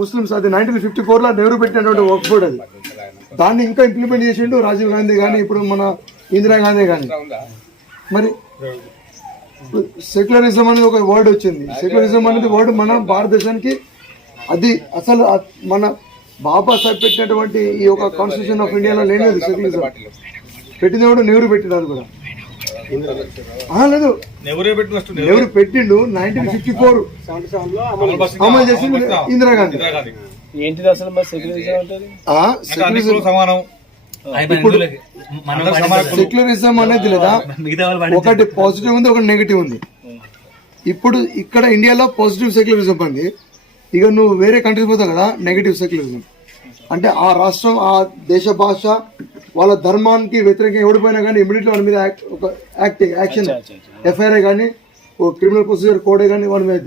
Muslims అది 1954 లో నెహ్రూ పెట్టినటువంటి వర్క్ బోర్డ్ అది. దాన్ని ఇంకా ఇంప్లిమెంట్ చేసిండు రాజీవ్ గాంధీ కానీ ఇప్పుడు మన ఇందిరాగాంధీ కానీ. మరి సెక్యులరిజం అనేది ఒక వర్డ్ వచ్చింది. సెక్యులరిజం అనేది వర్డ్ మన భారతదేశానికి అది అసలు మన బాబాసాహెబ్ పెట్టినటువంటి ఈ యొక్క కాన్స్టిట్యూషన్ ఆఫ్ ఇండియాలో లేనిది సెక్యులరిజం. పెట్టింది కూడా నెహ్రూ పెట్టినారు కూడా లేదు, నెహ్రూ పెట్టిండు 1954 అమలు చేసింది ఇందిరాగాంధీ. ఏంటిది అసలు సెక్యులరిజం అనేది లేదా ఒకటి పాజిటివ్ ఉంది, ఒకటి నెగిటివ్ ఉంది. ఇప్పుడు ఇక్కడ ఇండియాలో పాజిటివ్ సెక్యులరిజం ఉంది. ఇక నువ్వు వేరే కంట్రీస్ పోతావు కదా నెగిటివ్ సెక్యులరిజం. అంటే ఆ రాష్ట్రం ఆ దేశ భాష వాళ్ళ ధర్మానికి వ్యతిరేకంగా ఎవడిపోయినా కానీ ఇమీడియట్లీ వాళ్ళ మీద ఒక యాక్షన్ ఎఫ్ఐఆర్ కానీ క్రిమినల్ ప్రొసీజర్ కోడే కానీ వాళ్ళ మీద